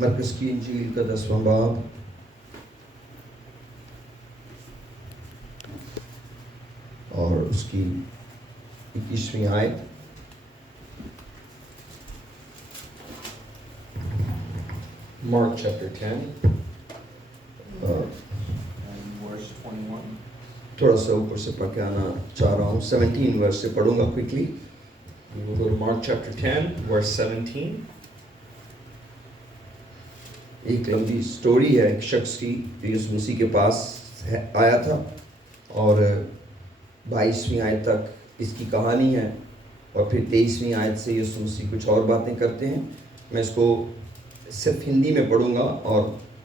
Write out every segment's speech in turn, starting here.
मरकज़ की इंजील का 10वां बाब और उसकी 21वीं आयत। Mark chapter 10 और and verse 21. थोड़ा सा ऊपर से पढ़ के आना चाह रहा हूँ। 17 वर्ष से पढ़ूंगा quickly. We will go to Mark chapter 10, verse 17. एक लंबी स्टोरी है एक शख्स की जो यीशु मसीह के पास आया था और 22वीं आयत तक इसकी कहानी है और फिर 23वीं आयत से यीशु मसीह कुछ और बातें करते हैं। मैं इसको सिर्फ हिंदी में पढ़ूंगा और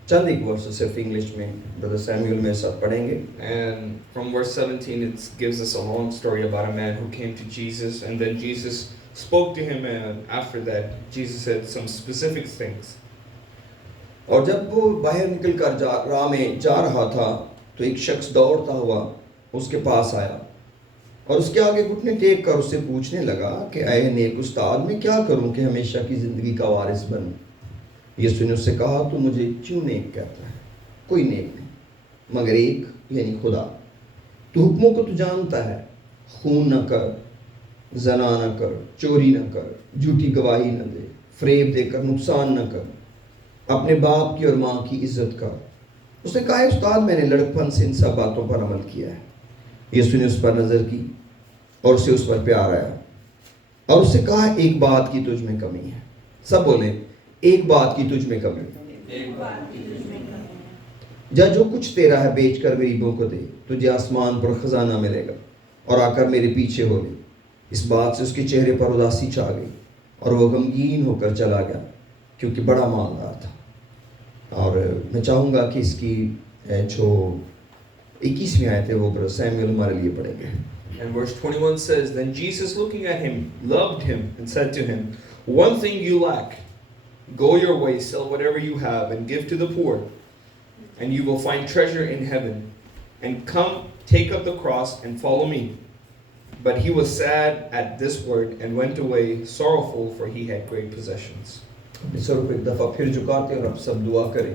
चंद एक वर्ष सिर्फ इंग्लिश में ब्रदर सैमुअल मेरे साथ पढ़ेंगे। And from verse 17, it gives us a long story about a man who came to Jesus, and then Jesus spoke to him, and after that, Jesus said some specific things. और जब वो बाहर निकल कर राह में जा रहा था तो एक शख्स दौड़ता हुआ उसके पास आया और उसके आगे घुटने टेक कर उससे पूछने लगा कि ऐ नेक उस्ताद, मैं क्या करूं कि हमेशा की ज़िंदगी का वारिस बनूं। यीशु ने उससे कहा, तू मुझे क्यों नेक कहता है? कोई नेक नहीं मगर एक, यानी खुदा। तू हुक्मों को तो जानता है, खून न कर, जना न कर, चोरी न कर, झूठी गवाही न दे, फरेब देकर नुकसान न कर, अपने बाप की और माँ की इज्जत कर। उसने कहा, उस्ताद मैंने लड़कपन से इन सब बातों पर अमल किया है। यीशु ने उस पर नज़र की और उसे उस पर प्यार आया और उससे कहा, एक बात की तुझ में कमी है। सब बोले, एक बात की तुझ में कमी है। जा जो कुछ तेरा है बेच कर गरीबों को दे, तुझे आसमान पर खजाना मिलेगा और आकर मेरे पीछे हो ले। इस बात से उसके चेहरे पर उदासी छा गई और वो गमगीन होकर चला गया क्योंकि बड़ा मालदार था। और मैं चाहूँगा कि इसकी जो 21वीं आयत है वो ब्रदर सैमुअल हमारे लिए पढ़ेंगे। And verse 21 says, Then Jesus, looking at him, loved him and said to him, One thing you lack. Go your way, sell whatever you have and give to the poor, and you will find treasure in heaven. And come, take up the cross and follow me. But he was sad at this word and went away sorrowful, for he had great possessions. अपने sir को एक दफ़ा फिर झुकाते हैं और आप सब दुआ करें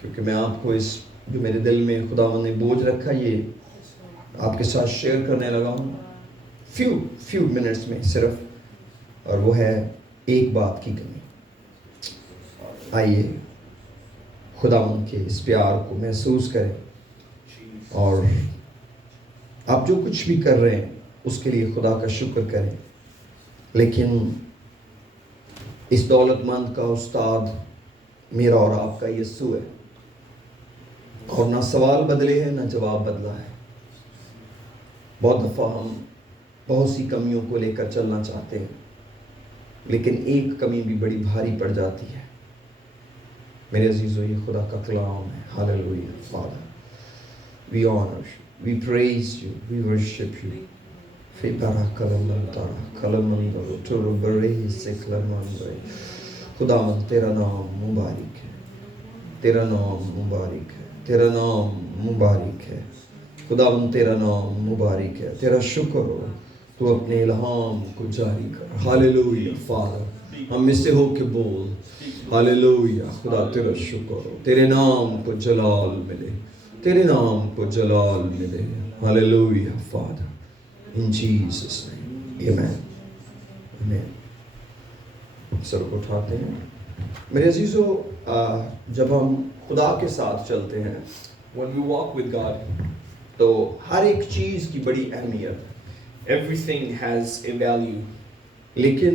क्योंकि मैं आपको इस जो मेरे दिल में खुदावंद ने बोझ रखा ये आपके साथ शेयर करने लगा हूँ few minutes में सिर्फ, और वो है एक बात की कमी। आइए खुदावंद के इस प्यार को महसूस करें और आप जो कुछ भी कर रहे हैं उसके लिए खुदा का शुक्र करें। लेकिन इस दौलतमंद का उस्ताद मेरा और आपका यीशु है और ना सवाल बदले हैं ना जवाब बदला है। बहुत दफ़ा हम बहुत सी कमियों को लेकर चलना चाहते हैं लेकिन एक कमी भी बड़ी भारी पड़ जाती है। मेरे अजीज़ों, ये खुदा का कलाम है। Hallelujah. Father, we honour you, we praise you, we worship you. खुदावंद तेरा नाम मुबारक है, तेरा नाम मुबारक है, तेरा नाम मुबारक है। खुदावंद तेरा नाम मुबारक है, तेरा शुक्र हो, तू अपने इल्हाम को जारी कर। हालेलुया। फादर, हम में से हो के बोल हालेलुया। खुदा तेरा शुक्र हो, तेरे नाम को जलाल मिले, तेरे नाम को जलाल मिले। हालेलुया फादर, इन जीसस नेम, आमेन, आमेन। सर को उठाते हैं। मेरे अजीजों, जब हम खुदा के साथ चलते हैं, When we walk with God, तो हर एक चीज़ की बड़ी अहमियत है, everything has a value. लेकिन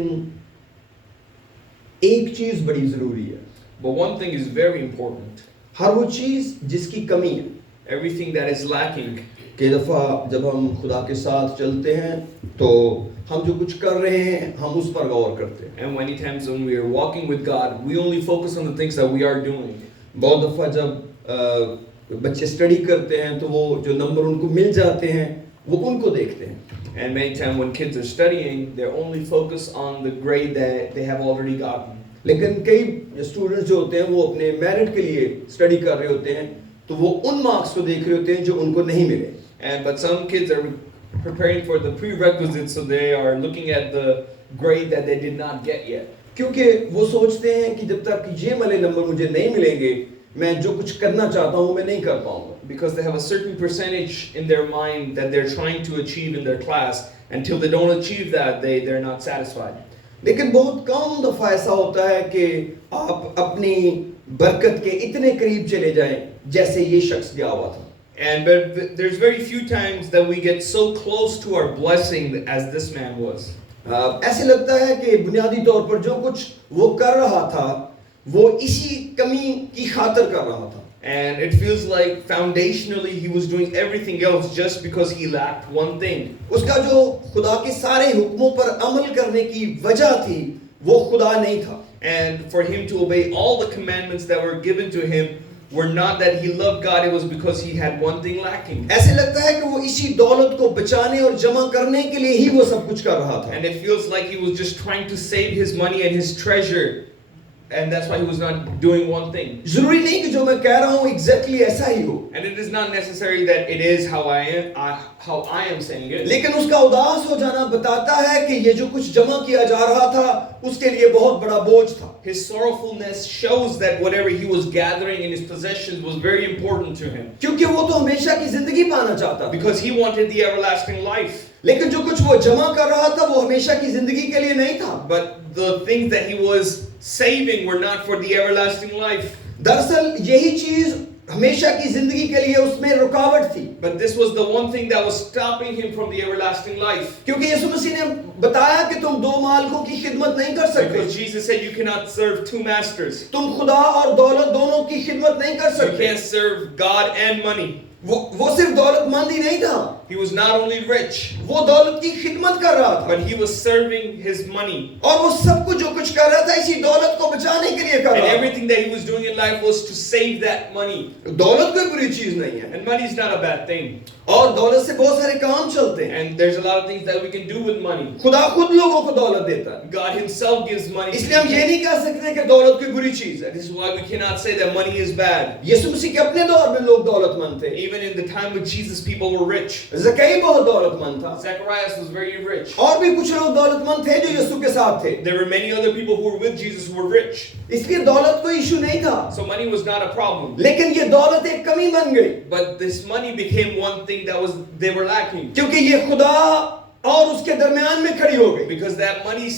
एक चीज़ बड़ी ज़रूरी है। But one thing is very important. हर वो चीज़ जिसकी कमी है। Everything that is lacking. कई दफ़ा जब हम खुदा के साथ चलते हैं तो हम जो कुछ कर रहे हैं हम उस पर गौर करते हैं। And many times when we are walking with God, we only focus on the things that we are doing. बहुत दफ़ा जब बच्चे स्टडी करते हैं तो वो जो नंबर उनको मिल जाते हैं वो उनको देखते हैं। And many times when kids are studying, they're only focused on the grade that they have already gotten. लेकिन कई स्टूडेंट्स जो होते हैं वो अपने मेरिट के लिए स्टडी कर रहे होते हैं तो वो उन मार्क्स को देख रहे होते हैं जो उनको नहीं मिले। But some kids are preparing for the prerequisites, so they are looking at the grade that they did not get yet. क्योंकि वो सोचते हैं कि जब तक ये वाले नंबर मुझे नहीं मिलेंगे, मैं जो कुछ करना चाहता हूँ मैं नहीं कर पाऊंगा। Because they have a certain percentage in their mind that they're trying to achieve in their class. Until they don't achieve that, they're not satisfied. लेकिन बहुत कम दफा ऐसा होता है कि आप अपनी बरकत के इतने करीब चले जाएं जैसे ये शख्स गया हुआ था। And but there's very few times that we get so close to our blessing as this man was. ऐसे लगता है कि बुनियादी तौर पर जो कुछ वो कर रहा था वो इसी कमी की खातिर कर रहा था। And it feels like foundationally he was doing everything else just because he lacked one thing. उसका जो खुदा के सारे हुक्मों पर अमल करने की वजह थी वो खुदा नहीं था। And for him to obey all the commandments that were given to him were not that he loved God, it was because he had one thing lacking. ऐसे लगता है कि वो इसी दौलत को बचाने और जमा करने के लिए ही वो सब कुछ कर रहा था। And it feels like he was just trying to save his money and his treasure. And that's why he was not doing one thing. जरूरी नहीं कि जो मैं कह रहा हूँ exactly ऐसा ही हो। And it is not necessary that it is how I am saying it. लेकिन उसका उदास हो जाना बताता है कि ये जो कुछ जमा किया जा रहा था उसके लिए बहुत बड़ा बोझ था। His sorrowfulness shows that whatever he was gathering in his possessions was very important to him. क्योंकि वो तो हमेशा की जिंदगी पाना चाहता था। Because he wanted the everlasting life. लेकिन जो कुछ वो जमा कर रहा था वो हमेशा की जिंदगी के लिए नहीं था। But the things that he was saving were not for the everlasting life. दरअसल यही चीज हमेशा की जिंदगी के लिए उसमें रुकावट थी। But this was the one thing that was stopping him from the everlasting life. क्योंकि यीशु मसीह ने बताया कि तुम दो मालिकों की खिदमत नहीं कर सकते। Because Jesus said you cannot serve two masters. तुम खुदा और दौलत दोनों की खिदमत नहीं कर You सकते। can't serve God and money. वो सिर्फ दौलतमंद ही नहीं था। He was not only rich, वो दौलत की खिदमत कर रहा था। but he was serving his money. और वो सब कुछ जो कुछ कर रहा था इसी दौलत को बचाने के लिए कर And रहा था। everything that he was doing in life was to save that money. दौलत कोई बुरी चीज नहीं है। And money is not a bad thing. और दौलत से बहुत सारे काम चलते हैं। And there's a lot of things that we can do with money. खुदा खुद लोगों को दौलत देता है। God himself gives money. इसलिए हम ये नहीं कह सकते कि दौलत कोई बुरी चीज है। This is why we cannot say that money is bad. यीशु मसीह के अपने दौर में लोग दौलतमंद थे। Even in the time of Jesus, people were rich. ज़कई बहुत दौलतमंद था। Zacharias was very rich. और भी कुछ लोग दौलतमंद थे जो यीशु के साथ थे। There were many other people who were with Jesus who were rich. इसलिए दौलत कोई इशू नहीं था। So money was not a problem. लेकिन ये दौलत एक कमी बन गई। But this money became one thing that they were lacking. क्योंकि ये खुदा और उसके दरमियान में खड़ी हो गई। Because that money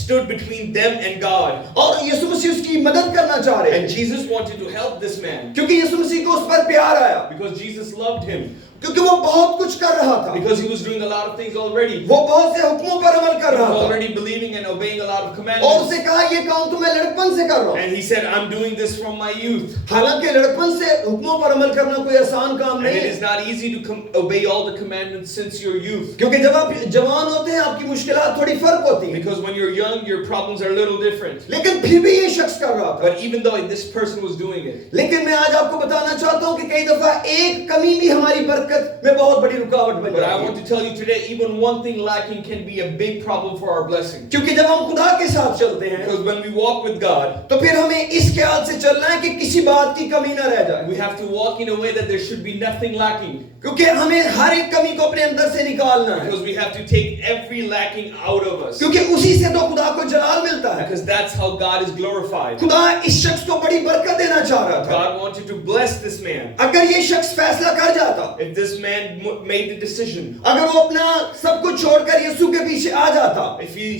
stood between them and God. और यीशु मसीह उसकी मदद करना चाह रहे And थे। Jesus wanted to help this man. क्योंकि यीशु मसीह को उस पर प्यार आया। Because Jesus loved him. क्योंकि वो बहुत कुछ कर रहा था। Because he was doing a lot of things already. वो बहुत से हुक्मों पर अमल कर He रहा was था। already believing and obeying a lot of और commandments. उसे कहा ये काम तो मैं लड़कपन से कर रहा हूँ। And he said, I'm doing this from my youth. हालांकि लड़कपन से हुक्मों पर अमल करना कोई आसान काम And नहीं it है। is not easy to obey all the commandments since your youth. क्योंकि जब आप जवान होते हैं आपकी मुश्किलात थोड़ी फर्क होती हैं। Because when you're young, your problems are a little different. लेकिन फिर भी ये शख्स कर रहा था। But even though this person was doing it, लेकिन मैं आज आपको बताना चाहता हूँ कि कई दफा एक कमी भी हमारी बरकत में बहुत बड़ी रुकावट बन but I जाती want है। to tell you today, even one thing lacking can be a big problem for our blessing. क्योंकि जब हम खुदा के साथ चलते हैं Because when we walk with God, तो फिर हमें इस ख्याल से चलना है कि किसी बात की कमी ना रह जाए। we have to walk in a way that there should be nothing lacking. क्योंकि हमें हर एक कमी को अपने अंदर से निकालना है। Because we have to take every lacking out of us. क्योंकि उसी से तो खुदा को जलाल मिलता है। Because that's how God is glorified. खुदा इस शख्स को बड़ी बरकत देना चाह रहा था। God wanted to bless this man. अगर ये शख्स फैसला कर जाता, If this man made the decision, अगर वो अपना सब कुछ छोड़कर यीशु के पीछे आ जाता, if he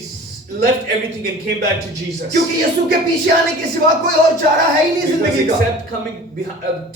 left everything and came back to Jesus, क्योंकि यीशु के पीछे आने के सिवा कोई और चारा है ही नहीं because जिंदगी का। except coming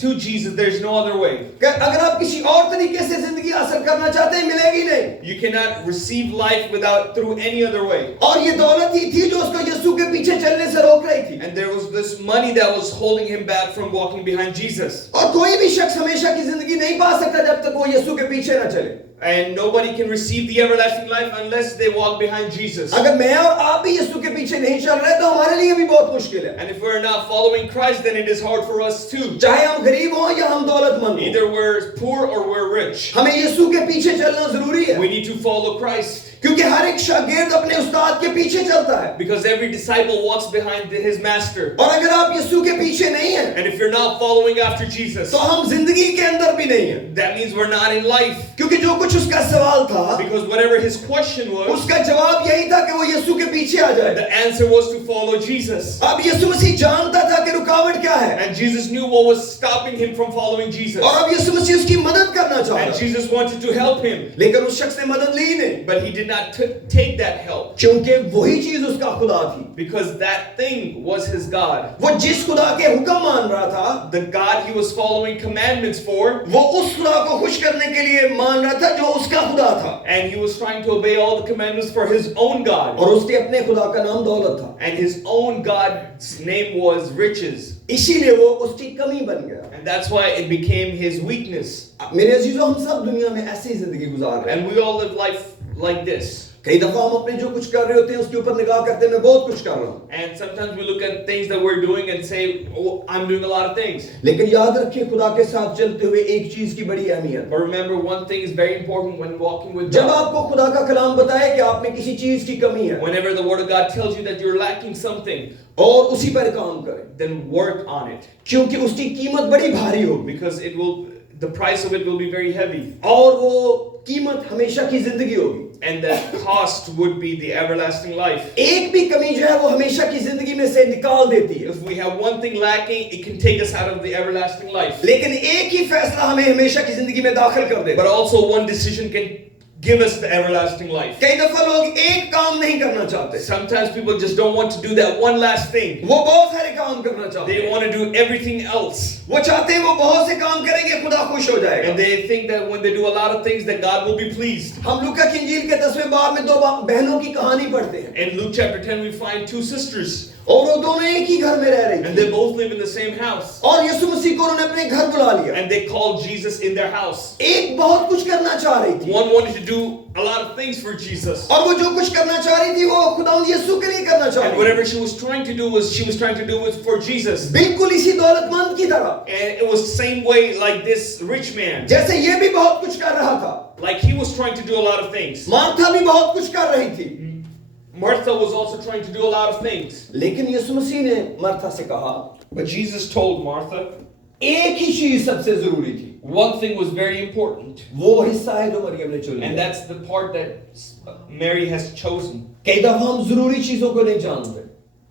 to Jesus, there's no other way. अगर आप किसी और तरीके से जिंदगी हासिल करना चाहते हैं मिलेगी नहीं। You cannot receive life through any other way. और ये दौलत ही थी जो उसको यीशु के पीछे चलने से रोक रही थी। And there was this money that was holding him back from walking behind Jesus. और कोई भी शख्स हमेशा की जिंदगी नहीं पा सकता जब तक वो यीशु के पीछे न चले। And nobody can receive the everlasting life unless they walk behind Jesus. अगर मैं और आप भी यीशु के पीछे नहीं चल रहे तो हमारे लिए भी बहुत मुश्किल है। And if we're not following Christ, then it is hard for us too. चाहे हम गरीब हों या हम दौलतमंद हों, Either we're poor or we're rich. हमें यीशु के पीछे चलना जरूरी है। We need to follow Christ. क्योंकि हर एक शागिर्द अपने उस्ताद के पीछे चलता है, Because every disciple walks behind his master. और अगर आप यीशु के पीछे नहीं हैं, And if you're not following after Jesus, तो हम जिंदगी के अंदर भी नहीं हैं, that means we're not in life. क्योंकि जो कुछ उसका सवाल था, Because whatever his question was, उसका जवाब यही था कि वो यीशु के पीछे आ जाए। the answer was to follow Jesus. अब यीशु मसीह जानता था कि रुकावट क्या है, And Jesus knew what was stopping him from following Jesus. और अब यीशु मसीह उसकी मदद करना चाह And रहा, Jesus wanted to help him, लेकिन उस शख्स ने मदद ली नहीं, but he did not take that help. क्योंकि वही चीज उसका खुदा थी। Because that thing was his God. वो जिस खुदा के हुक्म मान रहा था, The God he was following commandments for, वो उस खुदा को खुश करने के लिए मान रहा था जो उसका खुदा था, and he was trying to obey all the commandments for his own God. और उसके अपने खुदा का नाम दौलत था, And his own God's name was riches. इसीलिए वो उसकी कमी बन गया। And that's why it became his weakness. मेरे अजीजों, हम सब दुनिया में ऐसी जिंदगी गुजार रहे हैं। And we all live life like this. कई दफा हम अपने जो कुछ कर रहे होते हैं उसके ऊपर निगाह करते हैं, मैं बहुत कुछ कर रहा हूँ, And sometimes we look at things that we're doing and say, oh, I'm doing a lot of things. लेकिन याद रखिए खुदा के साथ चलते हुए एक चीज की बड़ी अहमियत। But remember, one thing is very important when walking with जब God. आपको खुदा का कलाम बताए कि आप में किसी चीज की कमी है, Whenever the Word of God tells you that you're lacking something, और उसी पर काम करें, then work on it. क्योंकि उसकी कीमत बड़ी भारी होगी, Because the price of it will be very heavy. और वो कीमत हमेशा की जिंदगी होगी। And the cost would be the everlasting life. एक भी कमी जो है वो हमेशा की जिंदगी में से निकाल देती है, If we have one thing lacking, it can take us out of the everlasting life. लेकिन एक ही फैसला हमें हमेशा की जिंदगी में दाखिल कर देता But है। also one decision can give us the everlasting life. कई दफा लोग एक काम नहीं करना चाहते, Sometimes people just don't want to do that one last thing. वो बहुत सारे काम करना चाहते They हैं, want to do everything else. वो चाहते हैं वो बहुत से काम करेंगे खुदा खुश हो जाएगा। And they think that when they do a lot of things that God will be pleased. हम लूका की इंजील के 10वें बाब में दो बहनों की कहानी पढ़ते हैं, In Luke chapter 10 we find two sisters, और वो दोनों एक ही घर में रह रही and थी, they both live in the same house. और यीशु मसीह को उन्होंने अपने घर बुला लिया। And they called Jesus in their house. एक बहुत कुछ करना चाह रही थी, One wanted to do a lot of things for Jesus. और वो जो कुछ करना चाह रही थी वो खुदावंद यीशु के लिए करना चाह And रही थी, whatever she was trying to do was she was trying to do it for Jesus. बिल्कुल इसी दौलतमंद की तरह, And it was the same way like this rich man. जैसे ये भी बहुत कुछ कर रहा था। Like he was trying to do a lot of things. Martha भी बहुत कुछ कर रही थी, Martha was also trying to do a lot of things. लेकिन यीशु मसीह ने मार्था से कहा, But Jesus told Martha एक ही चीज सबसे जरूरी थी, one thing was very important. वो हिस्सा है जो मरियम ने चुन And लिया। that's the part that Mary has chosen. कई दफा हम जरूरी चीजों को नहीं जानते,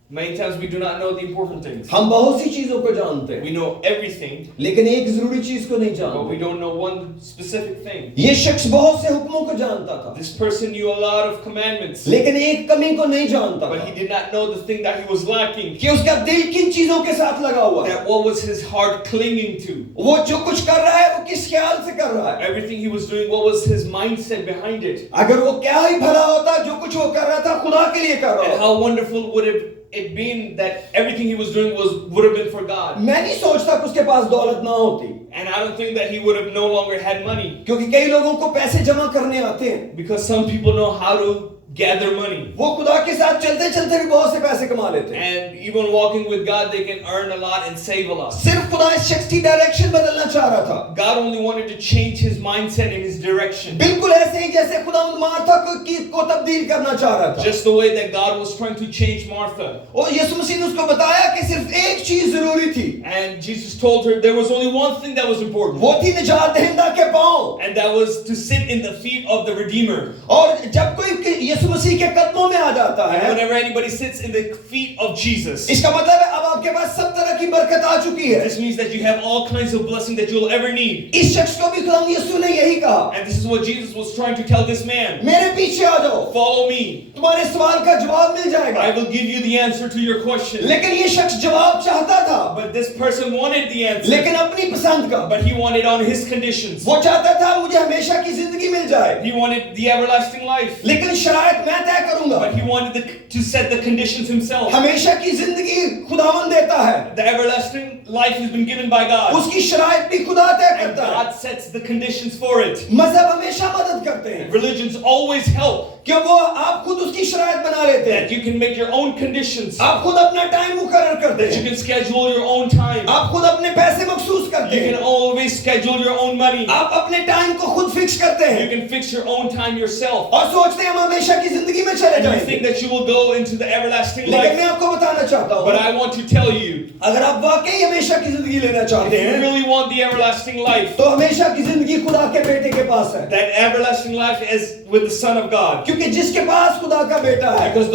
Many times we do not know the important things. हम बहुत सी चीजों को जानते हैं, We know everything, लेकिन एक जरूरी चीज को नहीं but we जानते। don't know one specific thing. ये शख्स बहुत से हुक्मों को जानता था, This person knew a lot of commandments, लेकिन एक कमी को नहीं जानता but था, he did not know the thing that he was lacking. कि उसका दिल किन चीजों के साथ लगा हुआ है, That what was his heart clinging to? वो जो कुछ कर रहा है वो किस ख्याल से कर रहा है। Everything he was doing, what was his mindset behind it? अगर वो क्या ही भला होता, जो कुछ वो कर रहा था खुदा के लिए कर रहा And था। how wonderful would it been that everything he was doing would have been for God. मैं नहीं सोचता कि उसके पास दौलत ना होती, And I don't think that he would have no longer had money, क्योंकि कई लोगों को पैसे जमा करने आते हैं, because some people know how to gather money. वो खुदा के साथ चलते चलते भी बहुत से पैसे कमा लेते हैं। And even walking with God, they can earn a lot and save a lot. सिर्फ खुदा इस शख्स की डायरेक्शन बदलना चाह रहा था, God only wanted to change his mindset and his direction. बिल्कुल ऐसे ही जैसे खुदा मार्था को तब्दील करना चाह रहा था। Just the way that God was trying to change Martha. और यीशु मसीह ने उसको बताया कि सिर्फ एक चीज जरूरी थी, And Jesus told her there was only one thing that was important. वो थी निजात दहिंदा के पांव। And that was to sit in the feet of the Redeemer. और जब कोई यीशु मसीह के कदमों में आ जाता And है, whenever anybody sits in the feet of Jesus, इसका मतलब है अब आपके पास सब तरह की बरकत आ चुकी है। this means that you have all kinds of blessing that you'll ever need. इस शख्स को भी खुदा यीशु ने यही कहा, And this is what Jesus was trying to tell this man. मेरे पीछे आ जाओ, Follow me. तुम्हारे सवाल का जवाब मिल जाएगा। I will give you the answer to your question. लेकिन ये शख्स जवाब चाहता था, But this person wanted the answer. लेकिन अपनी पसंद का। But he wanted on his conditions. वो चाहता था मुझे हमेशा की जिंदगी मिल जाए, He wanted the everlasting life. लेकिन शराइत मैं तय करूंगा। But he wanted to set the conditions himself. हमेशा की जिंदगी खुदावन देता है, The everlasting life has been given by God. उसकी शराइत भी खुदा तय And करता है। God sets the conditions for it. मजहब हमेशा मदद करते हैं, Religions always help. कि वो आप खुद उसकी शराइत बना लेते हैं, that you can make your own conditions, आप खुद अपना टाइम मुकर्रर करते that you हैं, can schedule your own time, आप खुद अपने पैसे मखसूस करते you can हैं, always schedule your own money, आप अपने टाइम को खुद फिक्स करते you हैं can fix your own time yourself, और सोचते हैं हम हमेशा की जिंदगी में चले and you जाएंगे। think that you will go into the everlasting लेकिन life. मैं आपको बताना चाहता But हूँ, I want to tell you, अगर आप वाकई हमेशा की जिंदगी लेना if चाहते you हैं really want the everlasting life, तो हमेशा की जिंदगी खुदा के बेटे के पास है, that everlasting life is with the Son of God. क्योंकि जिसके पास खुदा का बेटा है Because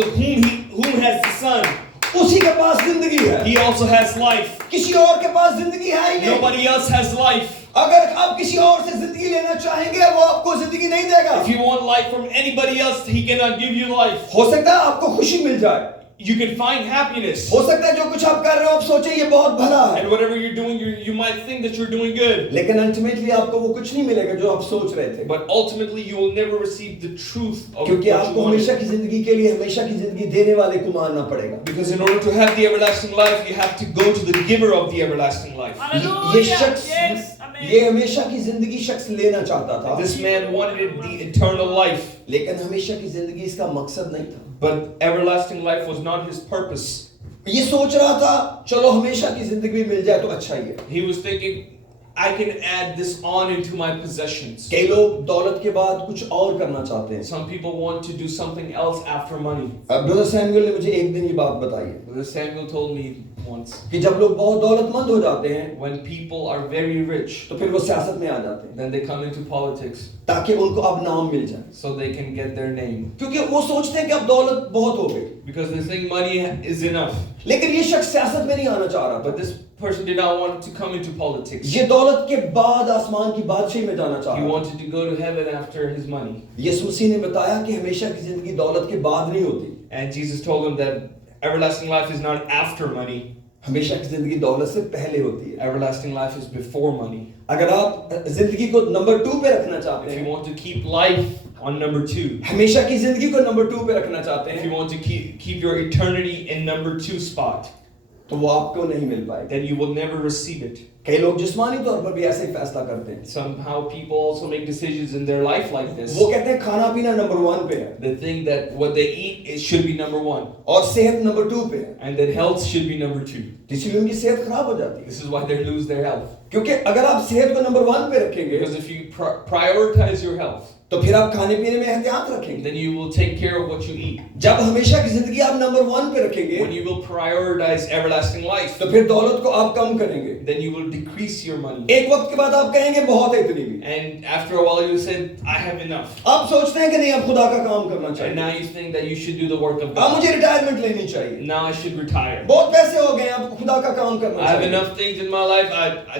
whom has the Son, उसी के पास जिंदगी है, he also has life. किसी और के पास जिंदगी है ही नहीं। Nobody else has life. अगर आप किसी और से जिंदगी लेना चाहेंगे वो आपको जिंदगी नहीं देगा। If you want life from anybody else, he cannot give you life. हो सकता है आपको खुशी मिल जाए, You can find happiness. हो सकता है जो कुछ आप कर रहे हो आप सोचे ये बहुत भला है, And whatever you're doing, you might think that you're doing good. लेकिन अल्टीमेटली आपको वो कुछ नहीं मिलेगा जो आप सोच रहे थे, But ultimately, you will never receive the truth of what क्योंकि you आपको हमेशा wanted. की जिंदगी के लिए हमेशा की जिंदगी देने वाले को मानना पड़ेगा। Because in order to have the everlasting life, you have to go to the giver of the everlasting life. ये Hallelujah. शख्स Yes. Amen. ये हमेशा की जिंदगी शख्स लेना चाहता था, This man wanted the eternal life, लेकिन हमेशा की जिंदगी इसका मकसद नहीं था। but everlasting life was not his purpose. ये सोच रहा था चलो हमेशा की जिंदगी मिल जाए तो अच्छा ही है। He was thinking, I can add this on into my possessions. कई लोग दौलत के बाद कुछ और करना चाहते हैं। Some people want to do something else after money. Brother Samuel ने मुझे एक दिन ये बात बताई है Brother Samuel told me once, कि जब लोग बहुत दौलतमंद हो जाते हैं when people are very rich, तो फिर वो सियासत में आ जाते हैं then they come into politics ताकि उनको अब नाम मिल जाए, so they can get their name. क्योंकि वो सोचते हैं कि अब दौलत बहुत हो गई। Because they think money is enough. लेकिन ये शख्स सियासत में नहीं आना चाह रहा था, But this person did not want to come into politics. ये दौलत के बाद आसमान की बादशाही में जाना चाह He रहा था। wanted to go to heaven after his money. यीशु मसीह ने बताया कि हमेशा की जिंदगी दौलत के बाद नहीं होती, And Jesus told him that everlasting life is not after money. हमेशा की जिंदगी दौलत से पहले होती है। Everlasting life is before money. अगर आप जिंदगी को नंबर 2 पे रखना चाहते If you हैं, want to keep life on number 2, हमेशा की जिंदगी को नंबर 2 पे रखना चाहते if you हैं, want to keep your eternity in number 2 spot, तो वो आपको नहीं मिल पाएगा। then you will never receive it. कई लोग जिस्मानी तौर पर भी ऐसे ही फैसला करते हैं, Somehow people also make decisions in their life like this. वो कहते हैं खाना पीना नंबर 1 पे है They think that what they eat it should be number 1, और सेहत नंबर 2 पे है, and that health should be number 2. इसलिए उनकी सेहत खराब हो जाती है। This is why they lose their health. क्योंकि अगर आप सेहत को नंबर 1 पे रखेंगे Because if you prioritize your health, तो फिर आप खाने पीने में एहतियात रखेंगे। then you will take care of what you eat. जब हमेशा की जिंदगी आप नंबर 1 पे When रखेंगे you will prioritize everlasting life, तो फिर दौलत को आप कम करेंगे। then you will decrease your money. एक वक्त के बाद आप कहेंगे बहुत है इतनी भी। And after a while you said, I have enough. आप सोचते हैं कि नहीं अब खुदा का काम करना And चाहिए, now you think that you should do the work of अब God. मुझे रिटायरमेंट लेनी चाहिए, Now I should retire. बहुत पैसे हो गए अब खुदा का काम करना I have चाहिए। enough things in my life.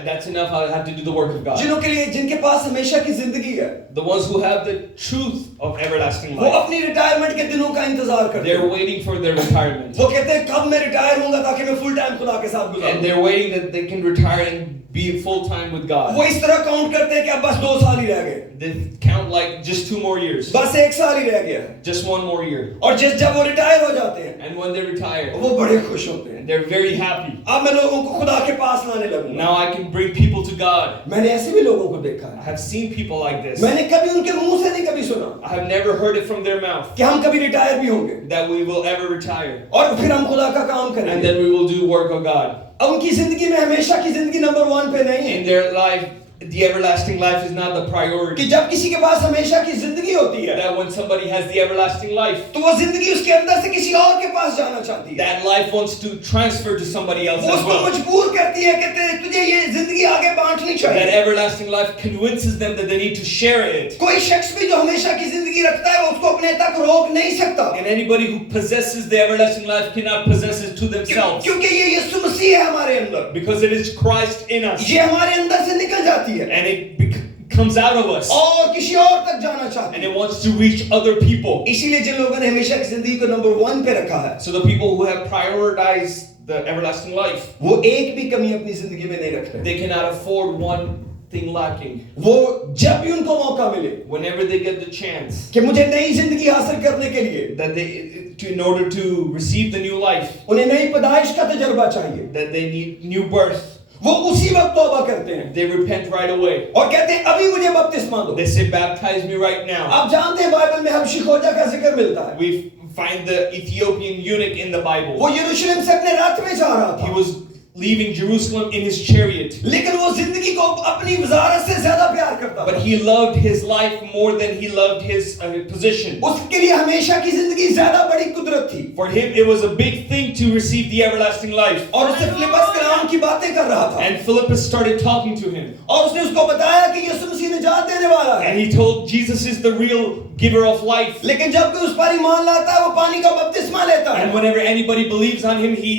That's enough. I have to do the work of God. जिनों के लिए जिनके पास हमेशा की जिंदगी है The ones who have the truth of everlasting वो life, अपनी रिटायरमेंट के दिनों का इंतजार करते they're हैं। waiting for their retirement. वो कहते हैं कब मैं रिटायर होऊंगा ताकि मैं फुल टाइम खुदा के साथ And गुजारूं। they're waiting that they can retire and be full time with वो God. इस तरह काउंट करते हैं कि अब बस 2 साल ही रह गए, They count like just 2 more years, बस 1 साल ही रह गया, just 1 more year. और जब वो रिटायर हो जाते हैं And when they retire, वो बड़े खुश होते हैं। they're very happy. अब मैं लोगों को खुदा के पास लाने लगूंगा। Now I can bring people to God. मैंने ऐसे भी लोगों को देखा I है, have seen people like this. मैंने कभी उनके मुंह से नहीं कभी सुना I have never heard it from their mouth कि हम कभी रिटायर भी होंगे that we will ever retire और फिर हम खुदा का काम and करेंगे। then we will do work of God. अब उनकी जिंदगी में हमेशा की जिंदगी नंबर 1 पे नहीं है In their life, the everlasting life is not the कि priority. जब किसी के पास हमेशा की जिंदगी होती है That when somebody has the everlasting life, तो वो जिंदगी उसके अंदर से किसी और के पास जाना चाहती है, that life wants to transfer to somebody else वो as उसको well. मजबूर करती है कि तुझे ये जिंदगी आगे बांटनी That चाहिए। everlasting life convinces them that they need to share it. कोई शख्स भी जो हमेशा की जिंदगी रखता है वो उसको अपने तक रोक नहीं सकता, And anybody who possesses the everlasting life cannot possess it to themselves. क्योंकि ये यीशु मसीह है हमारे अंदर, Because it is Christ in us. ये हमारे अंदर से निकल जाती है And it comes out of us. और किसी और तक जाना चाहती And है। it wants to reach other people. इसीलिए जिन लोगों ने हमेशा की जिंदगी को नंबर 1 पे रखा है So the people who have prioritized the everlasting life, वो एक भी कमी अपनी जिंदगी में नहीं रखते। they cannot afford one thing lacking. वो जब भी उनको मौका मिले Whenever they get the chance, कि मुझे नई जिंदगी हासिल करने के लिए that in order to receive the new life, उन्हें नई पैदाइश का तजुर्बा चाहिए, that they need new birth, वो उसी वक्त तौबा करते हैं They repent right away. और कहते हैं अभी मुझे बपतिस्मा दो। They say, baptize me right now. आप जानते हैं बाइबल में हबशी खोजा का जिक्र मिलता है। We find the Ethiopian eunuch in the Bible. वो यरूशलेम से अपने रथ में जा रहा He था, was leaving Jerusalem in his chariot. लेकिन वो जिंदगी को अपनी वजारत से ज्यादा प्यार करता But था। he loved his life more than he loved his position. उसके लिए हमेशा की जिंदगी ज्यादा बड़ी कुदरत थी For him, it was a big thing to receive the everlasting life. और उससे फिलिप्पस कलाम की बातें कर रहा था And Philippus started talking to him. और उसने उसको बताया कि यीशु मसीह निजात देने वाला है। And he told Jesus is the real giver of life. लेकिन जब कोई उस पर ईमान लाता है वो पानी का बपतिस्मा लेता है And whenever anybody believes on him, he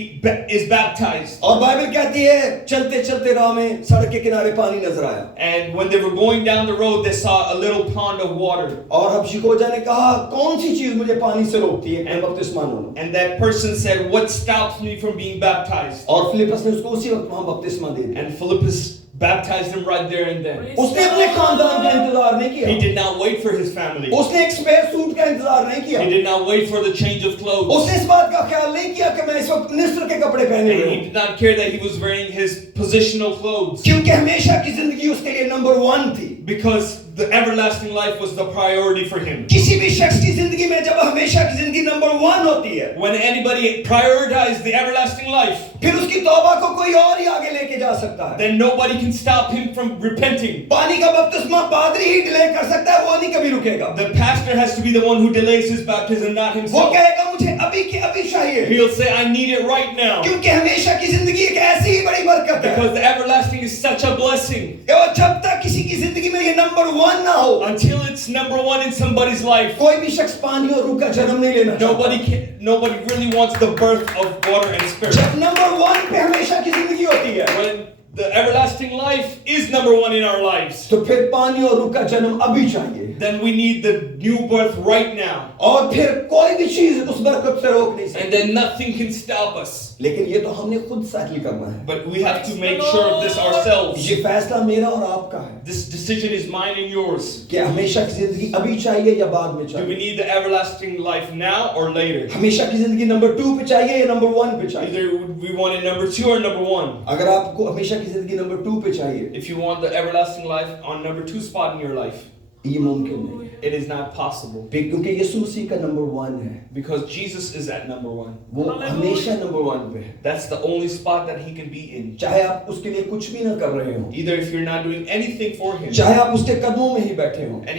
is baptized. और बाइबल कहती है चलते चलते राह में सड़क के किनारे पानी नजर आया And when they were going down the road, they saw a little pond of water. और हबशी खोजा ने कहा कौन सी चीज मुझे पानी से रोकती है मैं बपतिस्मा लूं। And that person said, what stops me from being baptized? और फिलिप्पस ने उसको उसी वक्त वहां बपतिस्मा दे दिया। And Philippus baptized him right there and then. उसने अपने खानदान का इंतजार नहीं He किया, did not wait for his family. उसने एक स्पेयर सूट का इंतजार नहीं किया, He did not wait for the change of clothes. उसने इस बात का ख्याल नहीं किया कि मैं इस वक्त मिनिस्टर के कपड़े पहने And हुए he हूं, did not care that he was wearing his positional clothes. क्योंकि हमेशा की जिंदगी उसके लिए नंबर 1 थी। Because the everlasting life was the priority for him. किसी भी शख्स की जिंदगी में जब हमेशा की जिंदगी नंबर 1 होती है, When anybody prioritized the everlasting life, फिर उसकी तौबा को कोई और ही आगे लेके जा सकता है। then nobody can stop him from repenting. पानी का बपतिस्मा पादरी ही डिले कर सकता है, वो नहीं कभी रुकेगा। The pastor has to be the one who delays his baptism, not वो himself. कहेगा मुझे अभी के अभी चाहिए, He'll say, I need it right now. क्योंकि हमेशा की जिंदगी एक ऐसी ही बड़ी बरकत है। Because the everlasting is such a blessing. और जब तक किसी की जिंदगी में ये नंबर 1 ना हो, Until it's number 1 in somebody's life, कोई भी शख्स पानी और रूह का जन्म नहीं लेना चाहता। nobody really wants the birth of water and spirit. जब नंबर 1 पे हमेशा की जिंदगी होती है, When the everlasting life is number 1 in our lives, तो फिर पानी और रूह का जन्म अभी चाहिए, then we need the new birth right now. और फिर कोई भी चीज उस बरकत से रोक नहीं And सकती। then nothing can stop us. लेकिन ये तो हमने खुद सेटल करना है। But we have to make sure of this ourselves. ये फैसला मेरा और आपका है This decision is mine and yours. कि हमेशा की जिंदगी अभी चाहिए या बाद में Do we चाहिए। need the everlasting life now or later? हमेशा की जिंदगी नंबर 2 पे चाहिए या नंबर 1 पे चाहिए। Either we want it number 2 or number 1. अगर आपको हमेशा की जिंदगी नंबर 2 पे चाहिए, If you want the everlasting life on number 2 spot in your life, ये मुमकिन नहीं, it is not possible. क्योंकि यीशु मसीह का नंबर 1 है, Because Jesus is at number 1. वो हमेशा नंबर 1 पे है। That's the only spot that he can be in. चाहे आप उसके लिए कुछ भी ना कर रहे हो, Either if you're not doing anything for him, चाहे आप उसके कदमों में ही बैठे हो, and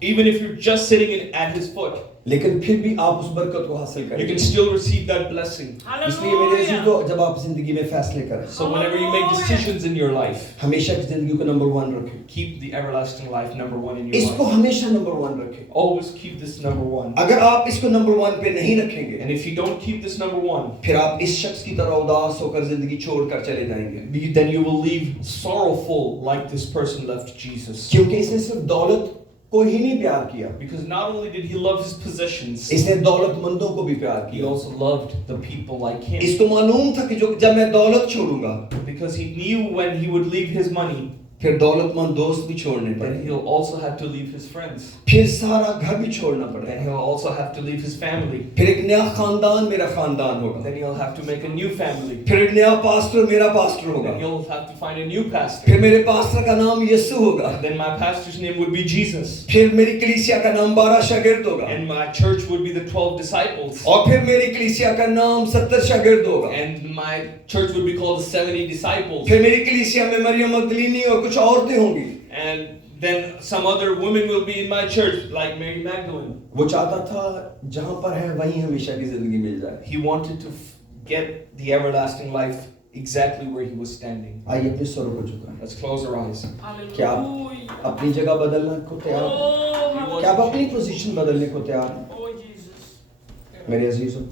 even if you're just sitting at his foot, लेकिन फिर भी आप उस बरकत को हासिल you करें। can still receive that blessing. इसलिए मेरे अजीजों, जब आप जिंदगी में फैसले करें, So whenever you make decisions in your life, हमेशा की जिंदगी को नंबर 1 रखें, keep the everlasting life number 1 in your इसको life. हमेशा नंबर 1 रखें। Always keep this number 1. अगर आप इसको नंबर 1 पे नहीं रखेंगे, And if you don't keep this number 1, फिर आप इस शख्स की तरह उदास होकर जिंदगी छोड़कर चले जाएंगे, then you will leave sorrowful like this person left Jesus. क्योंकि इसने सिर्फ दौलत को ही नहीं प्यार किया, Because not only did he love his possessions, इसने दौलतमंदों को भी प्यार he किया। also loved the people like him. इसको मालूम था कि जब मैं दौलत छोड़ूंगा, Because he knew when he would leave his money, फिर दौलतमंद दोस्त भी छोड़ने then पड़ेंगे, he'll also have to leave his friends. फिर सारा घर भी छोड़ना Then पड़ेगा, he'll also have to leave his family. फिर एक नया खानदान मेरा खानदान होगा, Then he'll have to make a new family. फिर एक नया पास्टर मेरा पास्टर होगा, Then he'll have to find a new pastor. फिर मेरे पास्टर का नाम यीशु होगा, Then my pastor's name would be Jesus. फिर मेरी कलीसिया का नाम 12 शागिर्द होगा, And my church would be the 12 disciples. और फिर मेरी कलीसिया का नाम 70 शागिर्द होगा, And my church would be called the 70 disciples. फिर मेरी कलीसिया में मरियम मगदलीनी और कुछ औरतें होंगी। And then some other women will be in my church, like Mary Magdalene. वो चाहता था जहां पर है वहीं हमेशा की जिंदगी मिल जाए। He wanted to get the everlasting life exactly where he was standing. आइए अपने स्वरों को झुकाएं। Let's close our eyes. क्या आप अपनी जगह बदलने को तैयार हैं? क्या आप अपनी पोजीशन बदलने को तैयार हैं? मेरे अजीजों,